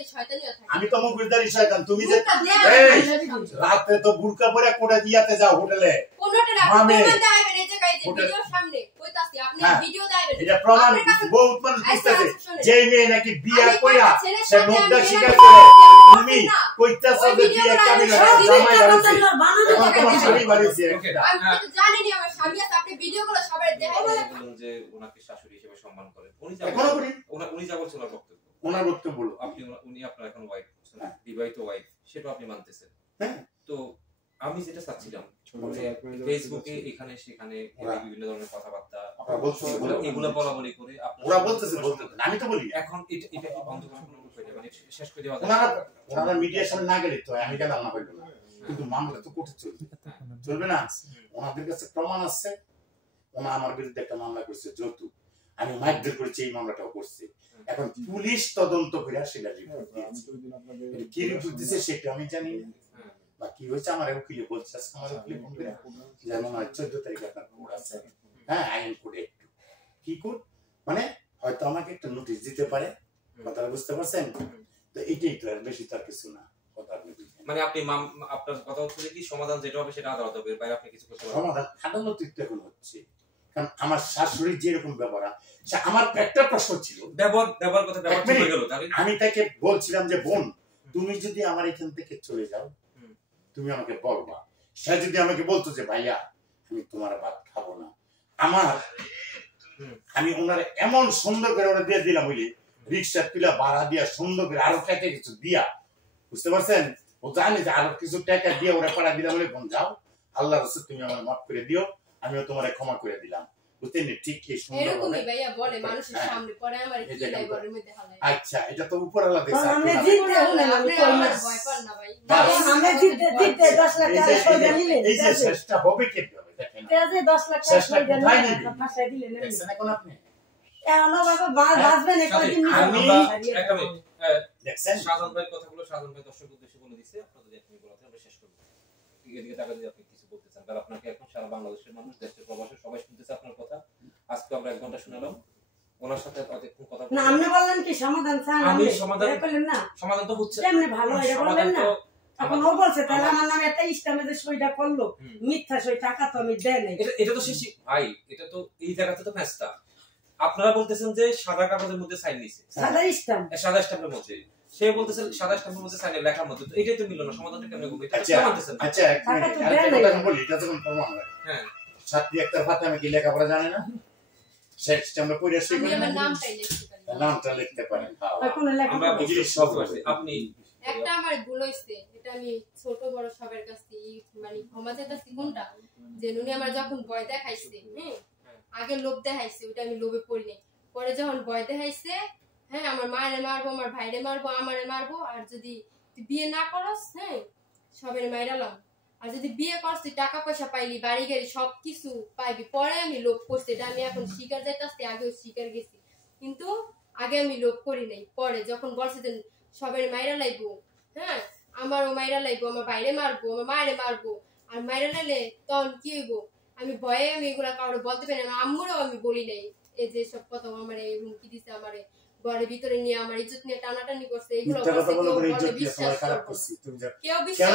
মুখবিরদারি শয়তানিও থাকে। আমি তো মুখবিরদারি শয়তান, তুমি যে রাতে তো বুরকা পরে কোটা দিয়াতে যাও হোটেলে। কোনটা না প্রমাণ দেখাবেন এই জায়গায় যে ভিডিওর সামনে কইতাছি আপনি ভিডিও দেখাবেন। এটা প্রমাণ বহুত মানুষ বুঝতেছে যে মেয়ে নাকি বিয়া কইরা সে মুখটা স্বীকার করে। তুমি কইতাছো যে বিয়া কাবিলা জামাই বাড়িছে, এখন তোমার স্বামী বাড়িছে। আমি তো জানি না আমার স্বামী আছে, আপনি ভিডিওগুলো সবাই দেখাবেন। বলুন যে ওনাকে শাশুড়ি হিসেবে সম্মান করেন। উনি যা বলছেন ওনার বক্তব্য, ওনার বক্তব্য বলো। উনি আপনার এখন ওয়াইফ, বিবাহিত ওয়াইফ, সেটা আপনি মানতেছেন। তো আমি যেটা চাচ্ছিলাম ফেসবুকে এখানে সেখানে বিভিন্ন ধরনের কথাবার্তা এগুলো বলা বলি করে ওরা বলতেছে, আমি তো বলি এখন এটা কি বন্ধ করে মানে শেষ করে দেওয়া যায়? ওনারা মিডিয়ার সামনে না গেলে তো আমি কেন না বলবো না, কিন্তু মামলা তো কোর্টে চলবে না। ওনাদের কাছে প্রমাণ আছে, ওনা আমার বিরুদ্ধে একটা মামলা করছে যৌতুক, আমি মারধর করেছি, এই মামলাটাও করছে। এখন পুলিশ তদন্ত করে সেটা রিপোর্ট দিয়েছে, কি রিপোর্ট দিয়েছে সেটা আমি জানি না, বা কি হয়েছে আমার উকিলে বলছে। আমার উকিলে ফোন করে যেমন 14 তারিখে আপনার কোর্ট আছে, হ্যাঁ আইন কোর্টে একটু কি কোর্ট মানে হয়তো আমাকে একটা নোটিশ দিতে পারে, কথাটা বুঝতে পারছেন? তো এইটাই তো, আর বেশি তার কিছু না। মানে আপনি আপনার কথা হচ্ছে কি সমাধান যেটা হবে সেটা আদালত হবে, বাইরে আপনি কিছু করতে পারবেন না। সমাধান আদালতে এখন হচ্ছে, কারণ আমার শাশুড়ির যেরকম ব্যবহার, আমার একটা প্রশ্ন ছিল ব্যবহার কথা হয়ে গেল। আমি তাকে বলছিলাম যে বোন তুমি যদি আমার এখান থেকে চলে যাও তুমি আমাকে বলবা। সে যদি আমাকে বলতো যে ভাইয়া আমি তোমার ভাত খাবো না, আমি ওনার এমন সুন্দর করে ওরা দিয়ে দিলাম, বুঝলি রিক্সা তুলা ভাড়া দিয়া সুন্দর করে আরো টাকা কিছু দিয়া, বুঝতে পারছেন? ও জানি যে আরো কিছু টাকা দিয়ে ওরা পাড়া দিলাম বলে বোন যাও আল্লাহ রাসূল তুমি আমার মাফ করে দিও, আমিও তোমার ক্ষমা করে দিলাম। বুঝতেন? ঠিক কি সুন্দর এরকমই ভাইয়া বলে মানুষের সামনে পরে আমার কি লাইভের মধ্যে হালে। আচ্ছা এটা তো উপর আল্লাহ দেখছে, আমরা জিততে হলে আমি কই মার ভয় পান না ভাই, আমরা জিততে 10 লাখ টাকা সইদা নিলে এই যে চেষ্টা হবে কিভাবে দেখেন, এই যে 10 লাখ টাকা সইদা নিলে ফাঁসাই দিলেন দেখছেন এখন আপনি এনো বাবা বাজবে না কয়দিন আমি একটা মিনিট দেখছেন শাহজাহান ভাইয়ের কথাগুলো শাহজাহান ভাই দর্শক উদ্দেশ্যে বলে দিয়েছে, আপনাদের আপনি বলাতে আমরা শেষ করব। এদিকে টাকা দিয়ে আপনি কিছু বলতে চান, কারণ আপনাকে এখন সারা বাংলাদেশের মানুষ দেশের প্রবাসী সবাই শুনতেছে আপনার কথা। আজকে আমরা 1 ঘন্টা শুনলাম ওনার সাথে অনেকক্ষণ কথা না। আপনি বললেন কি সমাধান চান, আমি সমাধান বললেন না, সমাধান তো হচ্ছে এমনি ভালো এটা বললেন না। এখন ও বলছে তাহলে আমার নামে একটা ইসলামে যে সইটা করলো মিথ্যা সই, টাকা তো আমি দেই নাই। এটা তো শেষই ভাই, এটা তো এই জায়গাতে তো ফেসটা আপনারা বলতেছেন যে সাদা কাগজের মধ্যে সাইন নিছে, সাদা স্ট্যাম্পের মধ্যে, সে বলতেছে সাদা স্ট্যাম্পের মধ্যে সাইন লেখার মধ্যে, তো এটাই তো মিলল না। সমাধানটা কেমনে করব? এটা তো মানতেছেন। আচ্ছা এক মিনিট কথা বলি, এটা যখন প্রমাণ হয়, হ্যাঁ ছাত্রী একটা ফাতেমা কি লেখাপড়া জানে না? সে স্ট্যাম্পে পড়ে আসে আমি আমার নামটাই লিখতে পারি, নামটা লিখতে পারেন। এখন আমরা বুঝি সব আছে। আপনি একটা আমার ভুল হইছে, এটা আমি ছোট বড় সবার কাছে মানে ক্ষমা চাইতাছি। কোনটা যে উনি আমার যখন ভয় দেখাইছে, হ্যাঁ আগে লোভ দেখাইছে, ওটা আমি লোভে পড়ি নাই। পরে যখন ভয় দেখাইছে, হ্যাঁ আমার মায়েরে মারবো, আমার ভাইরে মারবো, আমারে মারবো, আর যদি তুই বিয়ে না করস হ্যাঁ সবের মাইরালাম, আর যদি বিয়ে করস তুই টাকা পয়সা পাইলি, বাড়ি গাড়ি সবকিছু পাইবি। পরে আমি লোভ করছি, এটা আমি এখন শিকার যাইতাছি, আগেও শিকার গেছি, কিন্তু আগে আমি লোভ করি নাই। পরে যখন বলছে যে সবের মাইরা লাইবো, হ্যাঁ আমারও মাইরা লাইবো, আমার বাইরে মারবো, আমার মায়েরে মারবো, আর মাইরা লাইলে তখন কি হইব আমি ভয়ে আমি এগুলা কাউরে বলতে পারি না। আম্মুরও আমি বলি নাই এই যে সব কথা, আমার হুমকি দিছে, আমার ঘরের ভিতরে নিয়ে আমার ইজ্জত নিয়ে টানাটানি করছে, এগুলো বিশ্বাস করছি। কেউ বিশ্বাস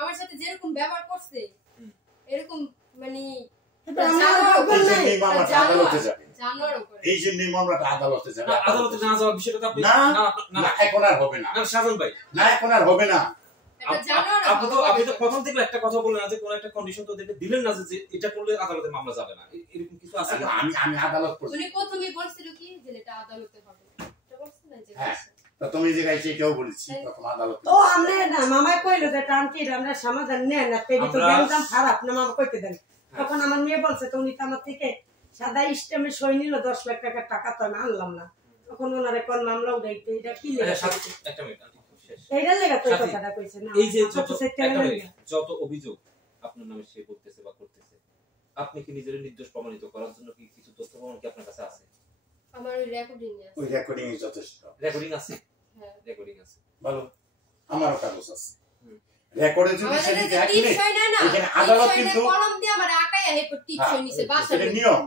আমার সাথে যেরকম ব্যবহার করছে এরকম মানে এই জন্যই মামলাটা আদালতে যাবে। আদালতে না যাওয়ার বিষয়টা তো আপনি না এখন আর হবে না। শাহজাহান ভাই না এখন আর হবে না। আপনি তো প্রথম থেকে একটা কথা বললেন না যে কোন একটা কন্ডিশন তো দেখে দিলেন না যে এটা করলে আদালতে মামলা যাবে না, এরকম কিছু আছে? আমি আদালত করব। উনি প্রথমেই বলছিল কি যে এটা আদালতে হবে, এটা বলছেন না যে প্রথম এই জায়গায় এটাও বলেছি প্রথম আদালত। তো আমরা না মামাই কইলো যে টানকি আমরা সমাধান নেন না, তেরি তো দাম খারাপ না মামা কইতে দেন। তখন আমার মেয়ে বলছে তো উনি তো আমার থেকে সাদা স্ট্যাম্পে সই নিল 10 লাখ টাকা, টাকা তো আমি আনলাম না। তখন ওনারে কোন মামলা উঠাইতে, এটা কি লেখা একটা মিনিট এইটার লেখা তো কথাটা কইছে না। এই যে যত অভিযোগ আপনার নামে সে করতেছে বা করতেছে, আপনি কি নিজের নির্দোষ প্রমাণিত করার জন্য কি কিছু তথ্য প্রমাণ কি আপনার কাছে আছে? আমার রেকর্ডিং আছে। ওই রেকর্ডিং এ যথেষ্ট। রেকর্ডিং আছে? হ্যাঁ রেকর্ডিং আছে। ভালো, আমারও কাগজ আছে। রেকর্ডে যদি আমাদের সেদিকে যে এক টিপস মিনিট হয় না না, এখানে টিপস আদালত হয় না, কিন্তু কলম দিয়ে আমার আঁকায় হেপর টিপস হয়ে নিছে বাসা এটা নিয়ম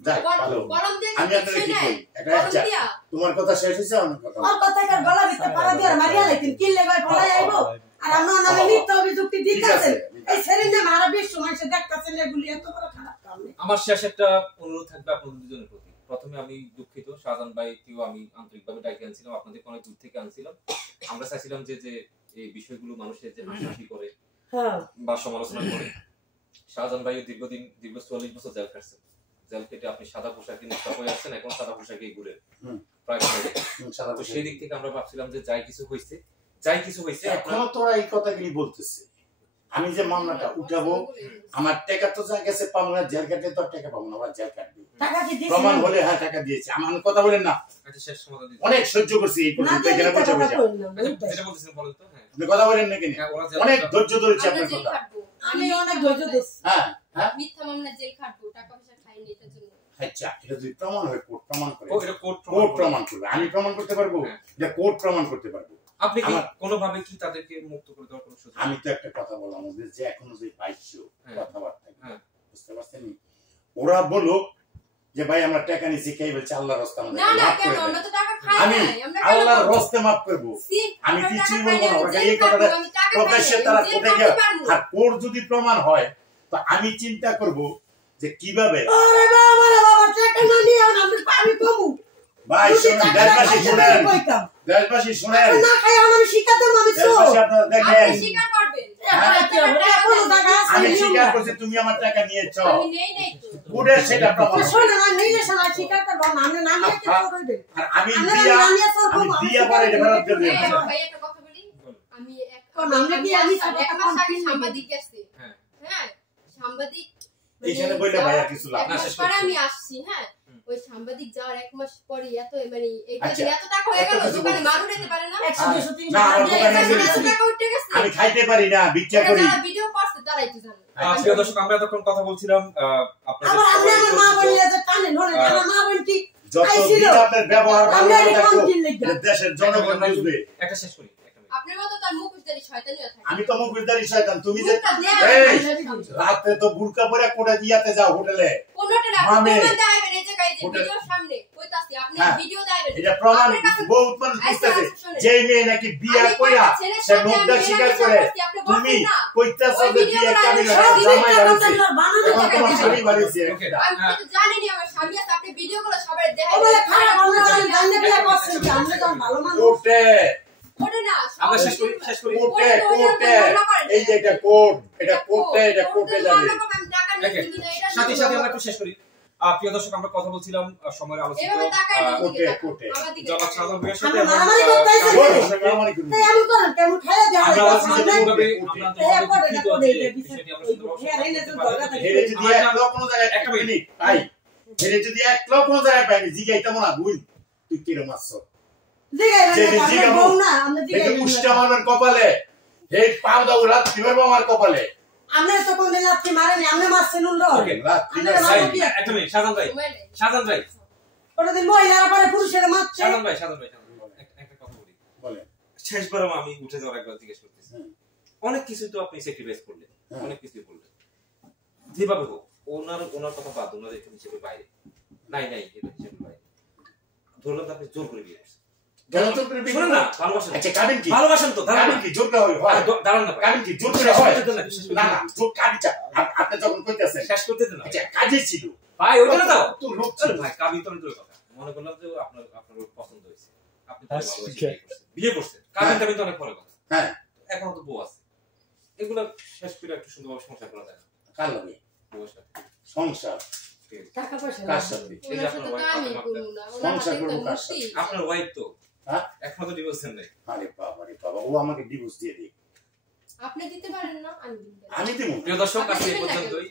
যাই ভালো কলম দিয়ে আমি টিপস আপনাকে হয় কি না, কই এটা কলম আচ্ছা দিয়া তোমার কথা শেষ হইছে আমার কথা ওর কথা কার গলা ভিতরে পাড়া দিয়ে মারিয়া লাইতেন কিনলে ভাই পলাই আইবো আর আমরা নামে মিথ্যা অভিযুক্তি দিতেছেন এই সেদিন যে মারা বেশ সময় সে দেখতেছেন এগুলি এত বড় খারাপ কাম আমার শেষ একটা অনুরোধ থাকবে আপনাদের দুজনের প্রতি। প্রথমে আমি দুঃখিত, শাহজাহান ভাইকেও আমি আন্তরিকভাবে ডাকে আনছিলাম, আপনাদের অনেক দূর থেকে আনছিলাম। আমরা চাইছিলাম যে এই বিষয়গুলো মানুষের যে হাসাহাসি করে বা সমালোচনা করে। শাহজাহান ভাই দীর্ঘ 44 বছর জেল খাটছেন। জেল কেটে আপনি সাদা পোশাকে নিষ্ঠা হয়ে আসছেন, এখন সাদা পোশাকে ঘুরেন প্রায় তো সেই দিক থেকে আমরা ভাবছিলাম যে যাই কিছু হয়েছে এখনো তোরা এই কথাগুলি বলতেছে। আমি যে মামলাটা উঠাবো আমার টাকা তো যা গেছে পাবো না, জেল কাটলে তো টাকা পাবো না, আবার জেল কাটবে টাকা কি দিছেন প্রমাণ হলে হ্যাঁ টাকা দিয়েছি। আমার কথা বলেন না, আচ্ছা শেষ সমাধান দিন। অনেক সহ্য করছি এই পর্যন্ত এখানে বসে বসে। যেটা বলতেছেন বলেন তো। হ্যাঁ আপনি কথা বলেন না কেন? অনেক ধৈর্য ধরেছি আমরা আপনার জেল কথা। খাটবো, আমি অনেক ধৈর্য দিছি হ্যাঁ হ্যাঁ মিথ্যা মামলা জেল খাটবো, টাকা পয়সা খাইনি এটার জন্য। আচ্ছা এটা যদি প্রমাণ হয় কোর্ট প্রমাণ করে, ও এটা কোর্ট প্রমাণ করবে, আমি প্রমাণ করতে পারবো, এটা কোর্ট প্রমাণ করতে পারবো। আপনি কি কোনোভাবে কি তাদেরকে মুক্ত করে দেওয়ার কোনো সুযোগ? আমি তো একটা কথা বললাম ওদের যে এখনো যে পাইছ কথাবার্তা, বুঝতে পারছেন? ওরা বলো যে ভাই আমরা টাকা নিছি, কে বলছে আল্লাহর রাস্তা আমাদের না না মাফ কেন করে আমরা দেন। তো টাকা খাই আমি নাই, আমরা কেন আল্লাহর করব? রাস্তায় মাফ করব, আমি আমরা কিছুই টাকা বলবো না। খাই ওরা নাই, এই জেল কথাটা খাটবো, আমি টাকা খাই প্রকাশ্যে নাই, তারা জেল কোটে খাটতে গিয়ে পারবো। আর কোর্ট যদি প্রমাণ হয় তো আমি চিন্তা করব যে কিভাবে আরে বাবা রে বাবা টাকা না নিয়ে আমি পাবি কমু ভাই শুনুন, দেশবাসী শুনেন, দেশবাসী শুনেন, না খাই আমি শিখাতে আমি সো দেশবাসী আপনারা দেখেন, আপনি স্বীকার করবেন আমি স্বীকার করছি তুমি আমার টাকা নিয়েছো, আমি নেই নাই তো। কোর্টের সেটা প্রমাণ হবে। শোনা না নিলে শোনা শিকার করব না আমি নাম নিয়ে কি করবে আর আমি দিয়া পরে এটা ফেরত দিয়ে দেব। এই ভাই একটা কথা বলি, আমি কোন আমরা কি আমি সব এক কথা মাস আগে কম সাংবাদিক গেছে, হ্যাঁ হ্যাঁ সাংবাদিক এইখানে বইলে ভাইয়া কিছু লাভ এক না, মাস শেষ পরে করছি। আমি আসছি, হ্যাঁ ওই সাংবাদিক যাওয়ার এক মাস পরে এত মানে এই আচ্ছা, এত টাকা হয়ে গেল, এত কিছু দোকানে বলতেছে। মাল উঠাতে পারে না, 100 200 300 না, আমার দোকানে এত গেছে। টাকা উঠে গেছে। আমি খাইতে পারি না, ভিক্ষা করি। যারা ভিডিও করছে তারাই তো জানে। প্রিয় দর্শক, আমরা এতক্ষণ কথা বলছিলাম আপনাদের আবার আমি আমার মা সবাই বললে যে কানে ধরে আমার মা বল কি যতদিন আপনার ব্যবহার ভালো আমরা না থাকবো, কোন লেগে দেশের জনগণ বুঝবে। একটা শেষ করি একটা মিনিট। আপনার মতো তার মুখোশধারী শয়তানিও থাকে। আমি তো মুখবিদারি শয়তান, তুমি যে মুখটা দেয়া এই, সামনে। রাতে তো বুরকা পরে কোটা দিয়াতে যাও হোটেলে, কোনটা না মামে। প্রমাণ দেখাবেন এই জায়গায় যে হোটেল- ভিডিওর সামনে কইতাছি আপনি হ্যাঁ। ভিডিও দেখাবেন। এটা প্রমাণ আপনার কাছে বহুত মানুষ বুঝতেছে শোনেন। যে মেয়ে নাকি বিয়া আমি কইরা কয়েকটা ছেলের সে সাথে মুখটা আমি স্বীকার মেলামেশা করে, করছি, আপনি তুমি বলছেন না? কইতাছো ওই যে ভিডিও বিয়া বানানো কাবিলা সব জামাই বাড়িছে, বানানো এখন তোমার স্বামী বাড়িছে ওকে। একটা। আমি তো জানিনি আমার স্বামী আছে, আপনি ভিডিওগুলো সবাই ও দেখাবেন। বলে খারাপ আমরা জানলে বিয়ে করছেন যে আমরা তো ভালো মানুষ কোর্টে ওটা না আমরা শেষ করি কোর্টে কোর্টে এই যে এটা কোর্ট, এটা কোর্টে, এটা কোর্টে যাবে। আমি টাকা দেখেন, নিয়ে না এটা সাথে আমরা একটু শেষ করি। প্রিয় দর্শক, আমরা কথা বলছিলাম সময়ের আলোচিত এভাবে টাকা নিয়ে কোর্টে, দিকে কোর্টে। আমার দিকে জনাব শাহজাহান ভাইয়ের সাথে আমরা মারামারি করতে আইছি। কোর্ট, মারামারি করবে। তাই আমি করেন কেমন খাইয়া দেওয়া আমরা হয় আলোচনা আমরা কিভাবে কোর্টে। আমরা এই কোর্টে, দুঃখিত কোর্টে, যে এই বিষয়টি আমরা এই সুন্দরভাবে হ্যাঁ, এই যে সমাধান করতে দরকার পারি। হেরে যদি এক লোক কোনো জায়গায় একটা মিনিট। পাই, হেরে যদি এক লোক কোনো জায়গায় পাইনি, জিগাইতাম না ভুল, তুই কিরম আসছো? জিগাই যে আমরা জিগাবো, বউ না আমরা এই যে জিগাই উষ্টা মারবেন কপালে, এই পাও দাও রাত কিভাবে আমার কপালে, আমরা তো কোন দিন লাথি মারেনি আমরা মারছেন উল্টো ওকে। রাত আমরা কিভাবে ভাই, মারবো কি? একটা মিনিট, শাহজাহান ভাই, শাহজাহান ভাই, কোনদিন মহিলারা পরে পুরুষের মারছে শাহজাহান ভাই, একটা কথা বলি। বলে শেষবার আমি উঠে যাওয়ার একবার জিজ্ঞেস করতেছি, হুম। অনেক কিছু তো আপনি স্যাক্রিফাইস করলেন, হ্যাঁ। অনেক কিছুই বললেন, যেভাবে হোক ওনার কথা বাদ, ওনার এখানে হিসেবে বাইরে নাই এটা হিসেবে বাইরে ধরলাম তো আপনি জোর করে বিয়ে করছেন। কেন তোর প্রেমে শোনেন না, ভালোবাসেন আচ্ছা কাবিন কি, ভালোবাসেন তো, দাঁড়ান কাবিন না। কি জোর করে হয় দাঁড়ান না, কাবিন কি জোর করে শেষ হয়? করতে দেন না, শেষ করতে না দেন না না। জোর কাবিটা আপনি যখন কইতাছেন, শেষ করতে দেন না। আচ্ছা কাজে ছিল ভাই ওইটা দাও তো লোক ছিল ভাই, কাবি তো দূরের কথা, মনে করলাম যে আপনার পছন্দ হয়েছে, আপনি তাকে ভালোবেসে বিয়ে করছেন, কাবিন টাবিন তো অনেক পরে কথা, হ্যাঁ এখন তো বউ আছে, এগুলো শেষ করে একটু সুন্দরভাবে সংসার করা যায় না কার লাগে বউয়ের সাথে। সংসার টাকা পয়সা কার সাথে এই যে আপনার wife, আমি আপনার- করব না ওনার সংসার হাতে করবো তো কার মুক্তি। আপনার ওয়াইফ তো হ্যাঁ এখনো তো ডিভোর্স নেই। আরে বাবা ও আমাকে ডিভোর্স দিয়ে দিই, আপনি দিতে পারেন না আমি দিতে পারি। আমি দেবো প্রিয় দর্শক, আপনি আজকে এই দিবেন না কেন? পর্যন্তই।